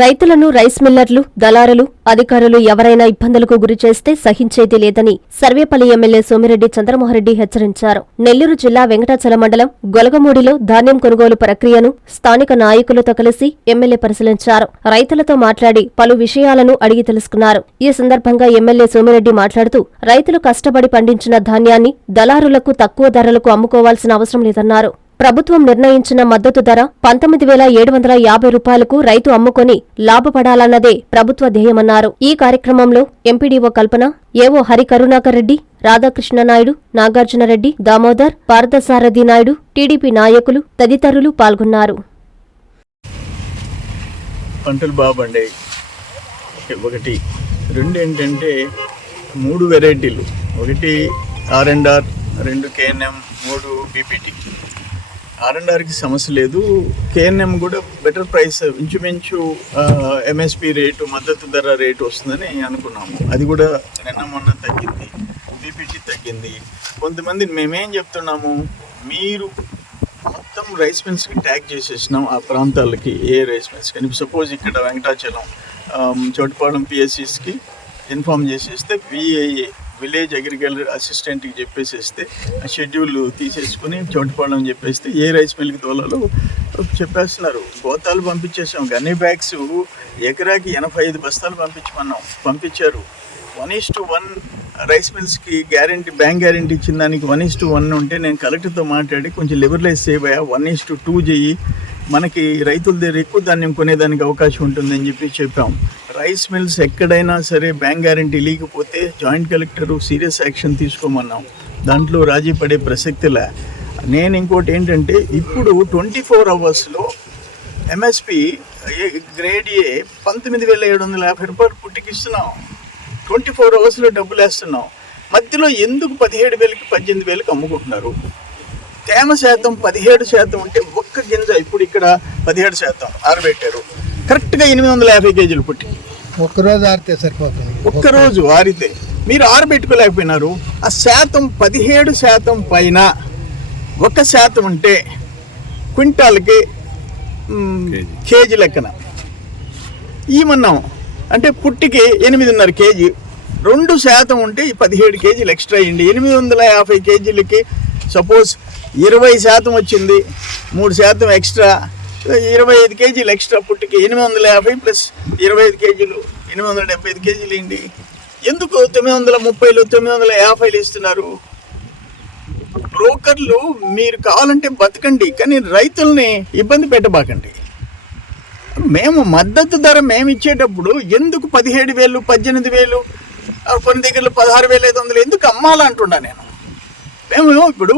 రైతులను రైస్ మిల్లర్లు దళారులు అధికారులు ఎవరైనా ఇబ్బందులకు గురి చేస్తే సహించేది లేదని సర్వేపల్లి ఎమ్మెల్యే సోమిరెడ్డి చంద్రమోహన్రెడ్డి హెచ్చరించారు. నెల్లూరు జిల్లా వెంకటాచల మండలం గొలగమూడిలో ధాన్యం కొనుగోలు ప్రక్రియను స్థానిక నాయకులతో కలిసి ఎమ్మెల్యే పరిశీలించారు. రైతులతో మాట్లాడి పలు విషయాలను అడిగి తెలుసుకున్నారు. ఈ సందర్భంగా ఎమ్మెల్యే సోమిరెడ్డి మాట్లాడుతూ రైతులు కష్టపడి పండించిన ధాన్యాన్ని దళారులకు తక్కువ ధరలకు అమ్ముకోవాల్సిన అవసరం లేదన్నారు. ప్రభుత్వం నిర్ణయించిన మద్దతు ధర పంతొమ్మిది వేల ఏడు వందల యాభై రూపాయలకు రైతు అమ్ముకొని లాభపడాలన్నదే ప్రభుత్వ ధ్యేయమన్నారు. ఈ కార్యక్రమంలో MPDO Kalpana AO Harikarunakar Reddy Radhakrishna Naidu Nagarjunareddy Damodar Parthasarathi Naidu TDP నాయకులు తదితరులు పాల్గొన్నారు. పంటలు బాగా ఒకటి రెండు ఏంటంటే మూడు వెరైటీలు. ఒకటి ఆర్ అండ్ ఆర్ రెండు కేఎన్ఎం మూడు బీపీటీ ఆర్ అండ్ ఆర్కి సమస్య లేదు. కేఎన్ఎం కూడా బెటర్ ప్రైస్ ఇంచుమించు ఎంఎస్పి రేటు మద్దతు ధర రేటు వస్తుందని అనుకున్నాము. అది కూడా నిన్న మొన్న తగ్గింది బీపీటీ తగ్గింది. కొంతమంది మేమేం చెప్తున్నాము మీరు మొత్తం రైస్ మిల్స్కి ట్యాగ్ చేసేసినాం ఆ ప్రాంతాలకి ఏ రైస్ మిల్స్ కానీ సపోజ్ ఇక్కడ వెంకటాచలం చోటుపాలెం పిఎస్సిస్కి ఇన్ఫామ్ చేసేస్తే విఐఏ విలేజ్ అగ్రికల్చర్ అసిస్టెంట్కి చెప్పేసేస్తే ఆ షెడ్యూల్ తీసేసుకుని చోటుపాలెం చెప్పేస్తే ఏ రైస్ మిల్కి తోలలో చెప్పేస్తున్నారు. గోతాలు పంపించేసాం. గన్నీ బ్యాగ్స్ ఎకరాకి ఎనభై ఐదు బస్తాలు పంపించమన్నాం. పంపించారు. One is to one rice మిల్స్కి guarantee bank guarantee ఇచ్చిన దానికి వన్ ఈస్ టు వన్ ఉంటే నేను కలెక్టర్తో మాట్లాడి కొంచెం లిబరలైజ్ సేవ్ అయ్యా వన్ ఈస్ టు టూ చెయ్యి మనకి రైతుల దగ్గర ఎక్కువ ధాన్యం కొనేదానికి అవకాశం ఉంటుందని చెప్పి చెప్పాం. రైస్ మిల్స్ ఎక్కడైనా సరే బ్యాంక్ గ్యారంటీ లేకపోతే జాయింట్ కలెక్టరు సీరియస్ యాక్షన్ తీసుకోమన్నాం. దాంట్లో రాజీ పడే ప్రసక్తిలే నేను ఇంకోటి ఏంటంటే ఇప్పుడు ట్వంటీ ఫోర్ అవర్స్లో ఎంఎస్పి గ్రేడ్ ఏ పంతొమ్మిది వేల ఏడు వందల యాభై రూపాయలు పుట్టికిస్తున్నాం. ట్వంటీ ఫోర్ అవర్స్లో డబ్బులు వేస్తున్నాం మధ్యలో ఎందుకు పదిహేడు వేలకి పద్దెనిమిది వేలకి అమ్ముకుంటున్నారు? తేమ శాతం పదిహేడు శాతం ఉంటే ఒక్క గింజ ఇప్పుడు ఇక్కడ పదిహేడు శాతం ఆరబెట్టారు. కరెక్ట్గా ఎనిమిది వందల యాభై కేజీలు పుట్టి ఒక్కరోజు ఆడితే సరిపోతుంది. ఒక్కరోజు ఆరితే మీరు ఆరబెట్టుకోలేకపోయినారు ఆ శాతం పదిహేడు శాతం పైన ఒక శాతం ఉంటే క్వింటాల్కి కేజీ లెక్కన. ఈమన్నాం అంటే పుట్టికి ఎనిమిదిన్నర కేజీ రెండు శాతం ఉంటే పదిహేడు కేజీలు ఎక్స్ట్రా అయ్యింది. ఎనిమిది వందల యాభై కేజీలకి సపోజ్ ఇరవై శాతం వచ్చింది మూడు శాతం ఎక్స్ట్రా. ఇరవై ఐదు కేజీలు ఎక్స్ట్రా పుట్టికి ఎనిమిది వందల యాభై ప్లస్ ఇరవై ఐదు కేజీలు ఎనిమిది వందల డెబ్బై ఐదు కేజీలు ఏంటి? ఎందుకు తొమ్మిది వందల ముప్పైలు తొమ్మిది వందల యాభైలు ఇస్తున్నారు? బ్రోకర్లు మీరు కావాలంటే బతకండి కానీ రైతుల్ని ఇబ్బంది పెట్టబాకండి. మేము మద్దతు ధర మేము ఇచ్చేటప్పుడు ఎందుకు పదిహేడు వేలు పద్దెనిమిది వేలు కొన్ని దగ్గరలో పదహారు వేల ఐదు వందలు ఎందుకు అమ్మాలంటున్నా నేను? మేము ఇప్పుడు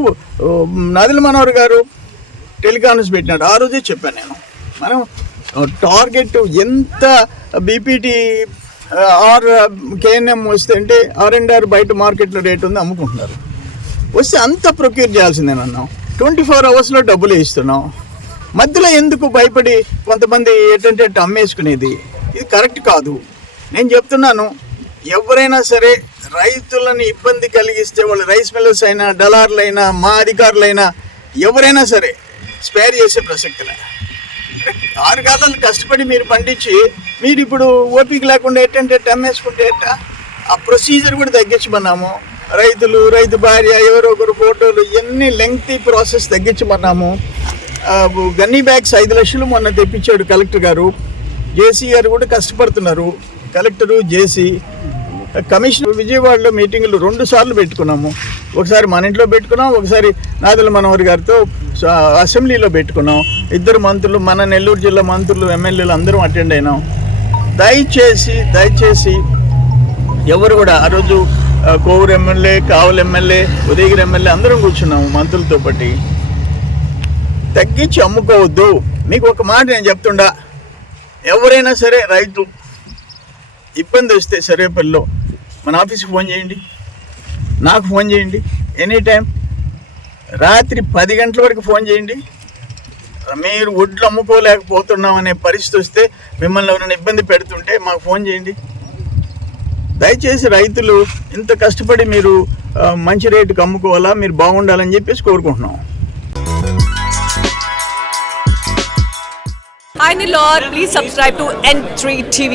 నదిల మనోహర్ గారు టెలికాన్ఫరెన్స్ పెట్టినాడు. ఆ రోజే చెప్పాను నేను. మనం టార్గెట్ ఎంత బీపీటీ ఆర్ కేఎన్ఎం వస్తే అంటే ఆర్ అండ్ ఆర్ బయట మార్కెట్లో రేట్ ఉంది అమ్ముకుంటున్నారు. వస్తే అంత ప్రొక్యూర్ చేయాల్సిందేనన్నాం ట్వంటీ ఫోర్ అవర్స్లో డబ్బులు ఇస్తున్నాం మధ్యలో ఎందుకు భయపడి కొంతమంది ఏంటంటే అమ్మేసుకునేది ఇది కరెక్ట్ కాదు. నేను చెప్తున్నాను ఎవరైనా సరే రైతులను ఇబ్బంది కలిగిస్తే వాళ్ళు రైస్ మిల్లర్స్ అయినా డలార్లైనా మా అధికారులైనా ఎవరైనా సరే స్పేర్ చేసే ప్రసక్తిలే. ఆరు కాలాలు కష్టపడి మీరు పండించి మీరు ఇప్పుడు ఓపిక లేకుండా ఎట్టంటే అమ్మేసుకుంటే ఎట్టా? ఆ ప్రొసీజర్ కూడా తగ్గించమన్నాము. రైతులు రైతు భార్య ఎవరో ఒకరు ఫోటోలు ఇవన్నీ లెంగ్తీ ప్రాసెస్ తగ్గించమన్నాము. గన్నీ బ్యాగ్స్ ఐదు లక్షలు మొన్న తెప్పించాడు కలెక్టర్ గారు. జేసీ గారు కూడా కష్టపడుతున్నారు. కలెక్టరు జేసీ కమిషన్ విజయవాడలో మీటింగులు రెండు సార్లు పెట్టుకున్నాము. ఒకసారి మన ఇంట్లో పెట్టుకున్నాం ఒకసారి నాదల మనోహర్ గారితో అసెంబ్లీలో పెట్టుకున్నాం. ఇద్దరు మంత్రులు మన నెల్లూరు జిల్లా మంత్రులు ఎమ్మెల్యేలు అందరం అటెండ్ అయినాం. దయచేసి దయచేసి ఎవరు కూడా ఆ రోజు Kovur MLA Kavali MLA Udayagiri MLA అందరం కూర్చున్నాము మంత్రులతో పాటి. తగ్గించి అమ్ముకోవద్దు. మీకు ఒక మాట నేను చెప్తుండా. ఎవరైనా సరే రైతు ఇబ్బంది వస్తే సరేపల్లిలో మన ఆఫీస్కి ఫోన్ చేయండి. నాకు ఫోన్ చేయండి. ఎనీ టైం రాత్రి పది గంటల వరకు ఫోన్ చేయండి. మీరు ఒడ్లు అమ్ముకోలేకపోతున్నాం అనే పరిస్థితి వస్తే మిమ్మల్ని ఎవరైనా ఇబ్బంది పెడుతుంటే మాకు ఫోన్ చేయండి. దయచేసి రైతులు ఇంత కష్టపడి మీరు మంచి రేటుకి అమ్ముకోవాలా? మీరు బాగుండాలని చెప్పేసి కోరుకుంటున్నాం. Finally, Lord, please subscribe to N3 TV.